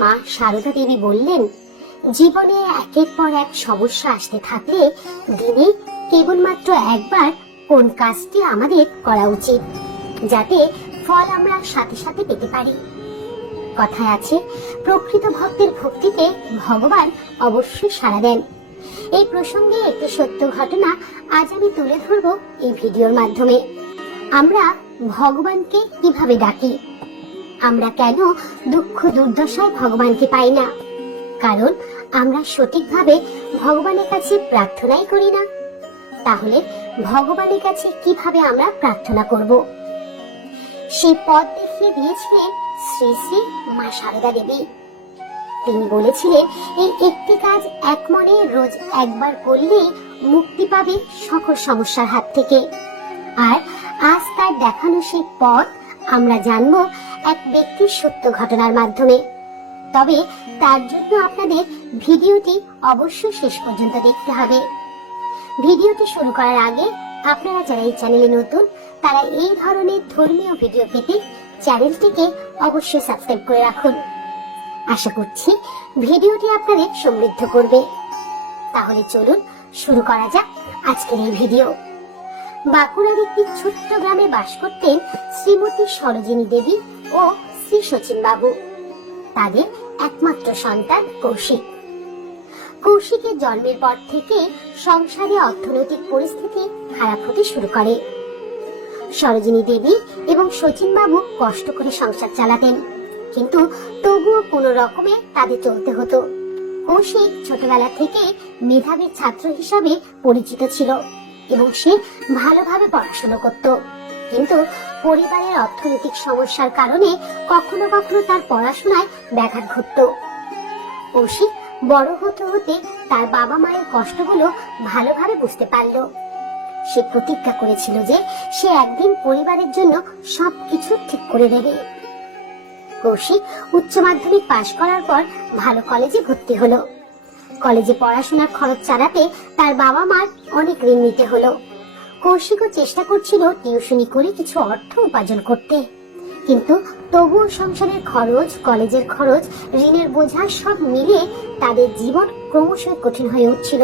মা সারদা দেবী বললেন জীবনে একের পর এক সমস্যা আসতে থাকলে দিনে কেবলমাত্র একবার কোন কাজটি আমাদের করা উচিত যাতে ফল আমরা সাথে সাথে পেতে পারি কথায় আছে প্রকৃত ভক্তের ভক্তিতে ভগবান অবশ্যই সাড়া দেন এই প্রসঙ্গে একটি সত্য ঘটনা আজ আমি তুলে ধরব এই ভিডিওর মাধ্যমে আমরা ভগবানকে কিভাবে ডাকি আমরা কেন দুঃখ দুর্দশায় ভগবানকে পাই না কারণ আমরা সঠিকভাবে ভগবানের কাছে প্রার্থনাই করি না তাহলে ভগবানের কাছে কিভাবে আমরা প্রার্থনা করব সেই পথ দেখিয়ে দিয়েছিলেন শ্রী শ্রী মা সারদা দেবী তিনি বলেছিলেন এই একটি কাজ এক মনে রোজ একবার করলেই মুক্তি পাবে সকল সমস্যার হাত থেকে আর আজ তার দেখানো সেই পথ আমরা জানবো এক ব্যক্তির সত্য ঘটনার মাধ্যমে তবে তার জন্য আপনাদের ভিডিওটি অবশ্যই শেষ পর্যন্ত দেখতে হবে ভিডিওটি শুরু করার আগে আপনারা যারা এই চ্যানেলে নতুন তারা এই ধরনের ধর্মীয় ভিডিও পেতে চ্যানেলটিকে অবশ্যই সাবস্ক্রাইব করে রাখুন আশা করছি ভিডিওটি আপনাদের সমৃদ্ধ করবে তাহলে চলুন শুরু করা যাক আজকের এই ভিডিও বাঁকুড়ার একটি ছোট্ট গ্রামে বাস করতেন শ্রীমতী সরোজিনী দেবী ও শ্রী বাবু তাদের একমাত্র সন্তান কৌশিক কৌশিকের জন্মের পর থেকে সংসারে অর্থনৈতিক পরিস্থিতি খারাপ হতে শুরু করে সরোজিনী দেবী এবং শচীনবাবু কষ্ট করে সংসার চালাতেন কিন্তু তবুও কোনো রকমে তাদের চলতে হতো কৌশিক ছোটবেলা থেকে মেধাবী ছাত্র হিসাবে পরিচিত ছিল এবং সে ভালোভাবে পড়াশোনা করত কিন্তু পরিবারের অর্থনৈতিক সমস্যার কারণে কখনো কখনো তার পড়াশোনায় ব্যাঘাত ঘটত কৌশিক বড় হতে হতে তার বাবা মায়ের কষ্টগুলো ভালোভাবে বুঝতে পারল সে প্রতিজ্ঞা করেছিল যে সে একদিন পরিবারের জন্য সবকিছু ঠিক করে দেবে কৌশিক উচ্চ মাধ্যমিক পাশ করার পর ভালো কলেজে ভর্তি হলো কলেজে পড়াশোনার খরচ চালাতে তার বাবা মার অনেক ঋণ নিতে হলো কৌশিকও চেষ্টা করছিল টিউশনি করে কিছু অর্থ উপার্জন করতে কিন্তু তবুও সংসারের খরচ কলেজের খরচ ঋণের বোঝা সব মিলে তাদের জীবন ক্রমশ কঠিন হয়ে উঠছিল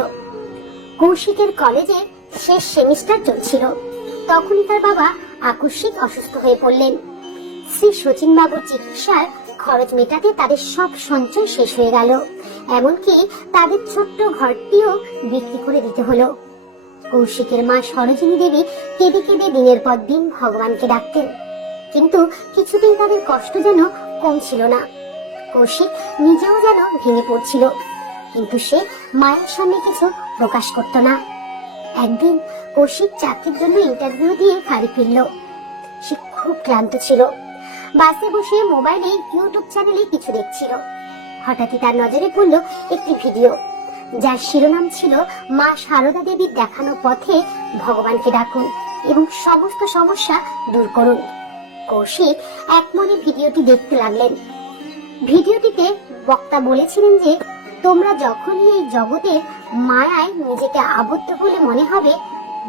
কৌশিকের কলেজে শেষ সেমিস্টার চলছিল তখনই তার বাবা আকস্মিক অসুস্থ হয়ে পড়লেন শ্রী শচীনবাবুর চিকিৎসার খরচ মেটাতে তাদের সব সঞ্চয় শেষ হয়ে গেল এমনকি তাদের ছোট্ট ঘরটিও বিক্রি করে দিতে হলো কৌশিকের মা সরোজিনী দেবী কেঁদে কেঁদে দিনের পর দিন ভগবানকে ডাকতেন কিন্তু কিছুতেই তাদের কষ্ট যেন কম ছিল না কৌশিক নিজেও যেন ভেঙে পড়ছিল কিন্তু সে মায়ের সামনে কিছু প্রকাশ করত না একদিন কৌশিক চাকরির জন্য ইন্টারভিউ দিয়ে বাড়ি ফিরল সে খুব ক্লান্ত ছিল বাসে বসে মোবাইলে ইউটিউব চ্যানেলে কিছু দেখছিল হঠাৎই তার নজরে পড়ল একটি ভিডিও যার শিরোনাম ছিল মা সারদা দেবীর দেখানো পথে ভগবানকে ডাকুন এবং সমস্ত সমস্যা দূর করুন কৌশিক একমনে ভিডিওটি দেখতে লাগলেন ভিডিওটিতে বক্তা বলেছিলেন যে তোমরা যখনই এই জগতে মায়ায় নিজেকে আবদ্ধ বলে মনে হবে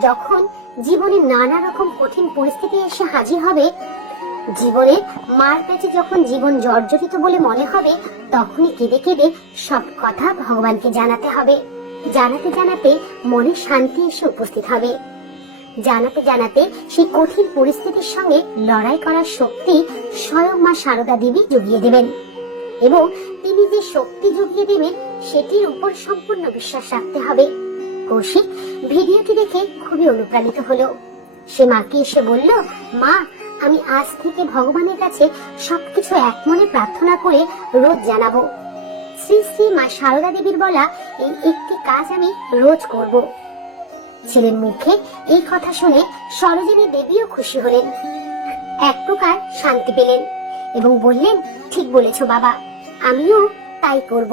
যখন জীবনে নানা রকম কঠিন পরিস্থিতি এসে হাজির হবে জীবনে মার কাছে যখন জীবন জর্জরিত বলে মনে হবে তখনই কেঁদে কেঁদে সব কথা ভগবানকে জানাতে হবে জানাতে জানাতে মনে শান্তি এসে উপস্থিত হবে জানাতে জানাতে সেই কঠিন পরিস্থিতির সঙ্গে লড়াই করার শক্তি স্বয়ং মা সারদা দেবী জুগিয়ে দেবেন এবং তিনি যে শক্তি জুগিয়ে দেবেন সেটির উপর সম্পূর্ণ বিশ্বাস রাখতে হবে কৌশিক ভিডিওটি দেখে খুবই অনুপ্রাণিত হলো সে মাকে এসে বলল মা আমি আজ থেকে ভগবানের কাছে সবকিছু এক মনে প্রার্থনা করে রোজ জানাবো শ্রী শ্রী মা সারদা দেবীর বলা এই একটি কাজ আমি রোজ করব ছেলের মুখে এই কথা শুনে সরোজিনী দেবীও খুশি হলেন এক প্রকার শান্তি পেলেন এবং বললেন ঠিক বলেছ বাবা আমিও তাই করব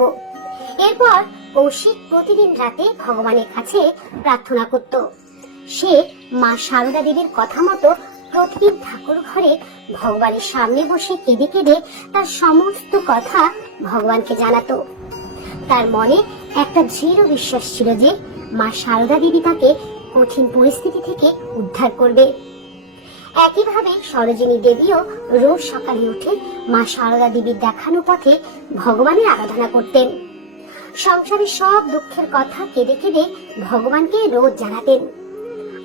এরপর কৌশিক প্রতিদিন রাতে ভগবানের কাছে প্রার্থনা করত সে মা সারদা দেবীর কথা মতো প্রতিদিন ঠাকুর ঘরে ভগবানের সামনে বসে কেঁদে কেঁদে তার সমস্ত কথা ভগবানকে জানাতো তার মনে একটা দৃঢ় বিশ্বাস ছিল যে মা সারদা দেবী তাকে কঠিন পরিস্থিতি থেকে উদ্ধার করবে একইভাবে সরোজিনী দেবীও রোজ সকালে উঠে মা সারদা দেবীর দেখানো পথে ভগবানের আরাধনা করতেন সংসারের সব দুঃখের কথা কেঁদে কেঁদে ভগবানকে রোজ জানাতেন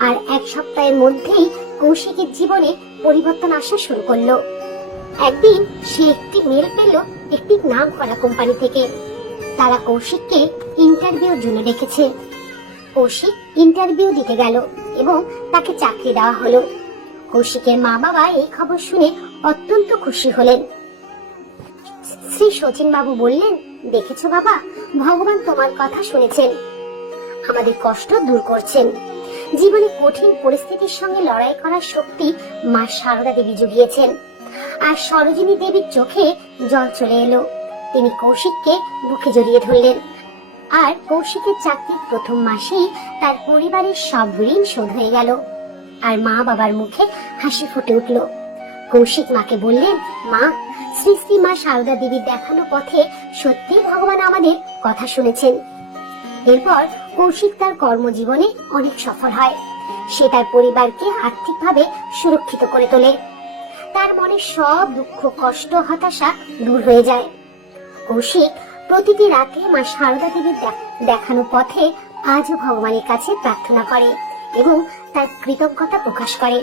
আর এক সপ্তাহের মধ্যেই কৌশিকের জীবনে পরিবর্তন আসা শুরু করলো একদিন সে একটি মেল পেল একটি নাম করা কোম্পানি থেকে তারা কৌশিককে ইন্টারভিউর জন্য ডেকেছে কৌশিক ইন্টারভিউ দিতে গেল এবং তাকে চাকরি দেওয়া হলো কৌশিকের মা বাবা এই খবর শুনে অত্যন্ত খুশি হলেন শ্রী শচীন বাবু বললেন দেখেছো বাবা ভগবান তোমার কথা শুনেছেন আমাদের কষ্ট দূর করছেন জীবনে কঠিন পরিস্থিতির সঙ্গে লড়াই করার শক্তি মা সারদা দেবী জুগিয়েছেন আর সরোজিনী দেবীর চোখে জল চলে এলো তিনি কৌশিককে বুকে জড়িয়ে ধরলেন আর কৌশিকের চাকরির প্রথম মাসেই তার পরিবারের সব ঋণ শোধ হয়ে গেল আর মা বাবার মুখে হাসি ফুটে উঠল কৌশিক মাকে বললেন মা শ্রী শ্রী মা সারদা দেবীর দেখানো পথে সত্যি ভগবান আমাদের কথা শুনেছেন এরপর কৌশিক তার কর্মজীবনে অনেক সফল হয় সে তার পরিবারকে আর্থিকভাবে সুরক্ষিত করে তোলে তার মনে সব দুঃখ কষ্ট হতাশা দূর হয়ে যায় কৌশিক প্রতিটি রাতে মা সারদা দেবীর দেখানো পথে আজও ভগবানের কাছে প্রার্থনা করে এবং তার কৃতজ্ঞতা প্রকাশ করে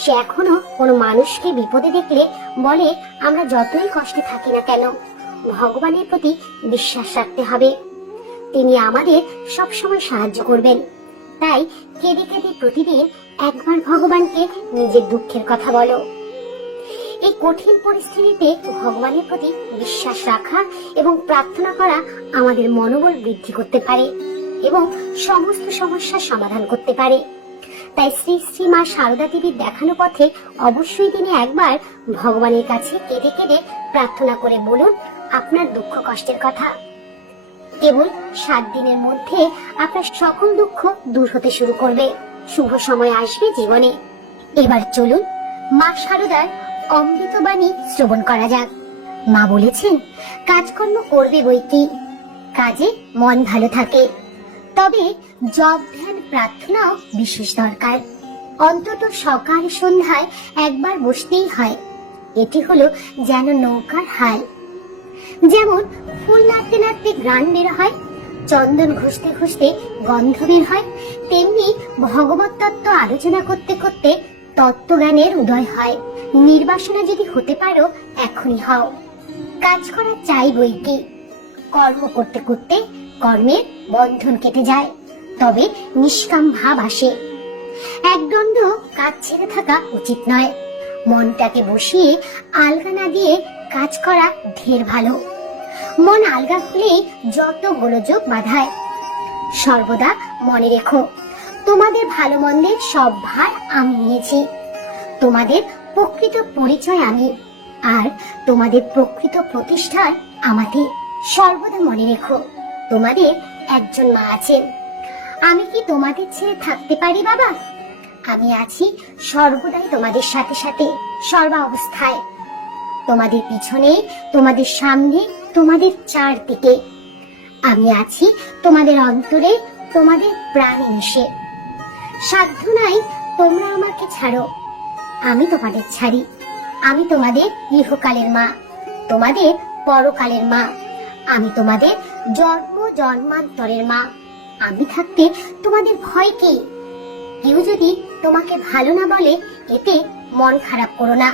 সে এখনো কোনো মানুষকে বিপদে দেখলে বলে আমরা যতই কষ্টে থাকি না কেন ভগবানের প্রতি বিশ্বাস রাখতে হবে তিনি আমাদের সবসময় সাহায্য করবেন তাই কেঁদে কেঁদে প্রতিদিন একবার ভগবানকে নিজের দুঃখের কথা বলো এই কঠিন পরিস্থিতিতে ভগবানের প্রতি বিশ্বাস রাখা এবং প্রার্থনা করা আমাদের মনোবল বৃদ্ধি করতে পারে এবং সমস্ত সমস্যার সমাধান করতে পারে তাই শ্রী শ্রী মা সারদা দেবীর দেখানো পথে অবশ্যই তিনি একবার ভগবানের কাছে কেঁদে কেঁদে প্রার্থনা করে বলুন আপনার দুঃখ কষ্টের কথা কেবল সাত দিনের মধ্যে আপনার সকল দুঃখ দূর হতে শুরু করবে শুভ সময় আসবে জীবনে এবার চলুন মা সারদার অমৃতবাণী শ্রবণ করা যাক মা বলেছেন কাজকর্ম করবে বই কি কাজে মন ভালো থাকে তবে জব ধ্যান প্রার্থনাও বিশেষ দরকার অন্তত সকাল সন্ধ্যায় একবার বসতেই হয় এটি হলো যেন নৌকার হাল যেমন ফুল নাড়তে নাড়তে গ্রাণ বের হয় চন্দন ঘুষতে ঘুষতে গন্ধ বের হয় তেমনি ভগবত তত্ত্ব আলোচনা করতে করতে তত্ত্বজ্ঞানের উদয় হয় নির্বাসনা যদি হতে পারো এখনই হও কাজ করা চাই বই কি কর্ম করতে করতে কর্মের বন্ধন কেটে যায় তবে নিষ্কাম ভাব আসে একদণ্ড কাজ ছেড়ে থাকা উচিত নয় মনটাকে বসিয়ে আলগা না দিয়ে কাজ করা ঢের ভালো মন আলগা হলেই যত গোলযোগ বাধায় সর্বদা মনে রেখো তোমাদের ভালো মন্দের সব ভার আমি নিয়েছি তোমাদের প্রকৃত পরিচয় আমি আর তোমাদের প্রকৃত প্রতিষ্ঠান আমাকে সর্বদা মনে রেখো তোমাদের একজন মা আছেন আমি কি তোমাদের ছেড়ে থাকতে পারি বাবা আমি আছি সর্বদাই তোমাদের সাথে সাথে সর্বাবস্থায় তোমাদের পিছনে তোমাদের সামনে তোমাদের চারদিকে আমি আছি তোমাদের অন্তরে তোমাদের প্রাণে মিশে সাধ্য নাই তোমরা আমাকে ছাড়ো আমি তোমাদের ছাড়ি আমি তোমাদের ইহকালের মা তোমাদের পরকালের মা আমি তোমাদের জন্ম জন্মান্তরের মা আমি থাকতে তোমাদের ভয় কি কেউ যদি তোমাকে ভালো না বলে এতে মন খারাপ করো না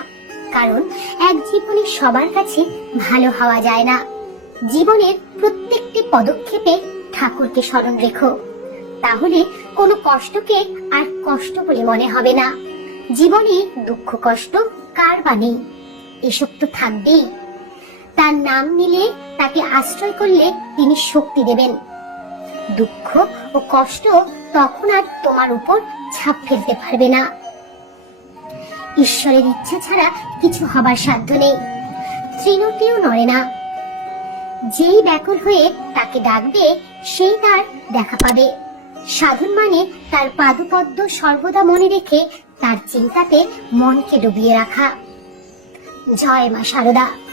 কারণ এক জীবনে সবার কাছে ভালো হওয়া যায় না জীবনের প্রত্যেকটি পদক্ষেপে ঠাকুরকে স্মরণ রেখো তাহলে কোনো কষ্টকে আর কষ্ট বলে মনে হবে না জীবনে দুঃখ কষ্ট কার বাণী এসব তো থাকবেই তার নাম নিলে তাকে আশ্রয় করলে তিনি শক্তি দেবেন দুঃখ ও কষ্ট তখন আর তোমার উপর ছাপ ফেলতে পারবে না ঈশ্বরের ইচ্ছা ছাড়া কিছু হবার সাধ্য নেই ত্রিনতিও নড়ে না যেই ব্যাকুল হয়ে তাকে ডাকবে সেই তার দেখা পাবে সাধন মানে তার পাদুপদ্ম সর্বদা মনে রেখে তার চিন্তাতে মনকে ডুবিয়ে রাখা জয় মা শারদা